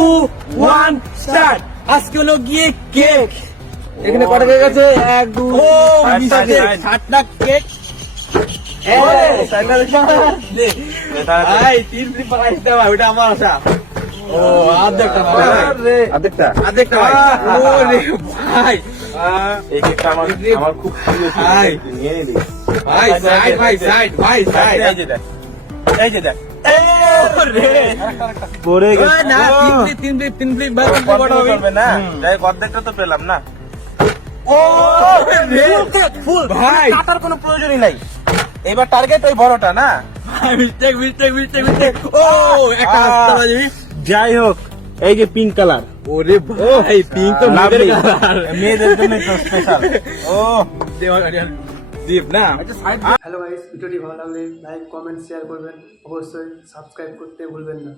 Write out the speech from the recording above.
1 start. আজকে হলো গিয়ে কেক। এখানে কটা কেক আছে? 1 2 7টা কেক। ভাই 3 ফ্লিপ পাইতে ভাই, ওটা আমার আশা। ও আধেকটা ভাই, আধেকটা ভাই। ওরে ভাই, এই কেকটা আমার খুব প্রিয় ছিল। ভাই। নিয়ে নিলি। ভাই সাইড, ভাই সাইড, ভাই সাইড। এই যে দেখ, এই যে দেখ। ওরে পড়ে ওই না, 3 ফ্লিপ ভাই, কত বড় হবে? করবে না, যাই অর্ধেকটা তো পেলাম না। ও রে ফুল ভাই, কাটার কোনো প্রয়োজনই নাই। এবার টার্গেট ওই বড়টা না। মিস্টেক। ও একটা রাস্তা বাজবি। যাই হোক, এই যে পিঙ্ক কালার। ওরে ভাই, পিঙ্ক তো মেয়েদের কালার। মেয়েদের জন্য স্পেশাল। ও দীপ না। হ্যালো গাইস, ভিডিওটি ভালো লাগলে লাইক কমেন্ট শেয়ার করবেন, অবশ্যই সাবস্ক্রাইব করতে ভুলবেন না।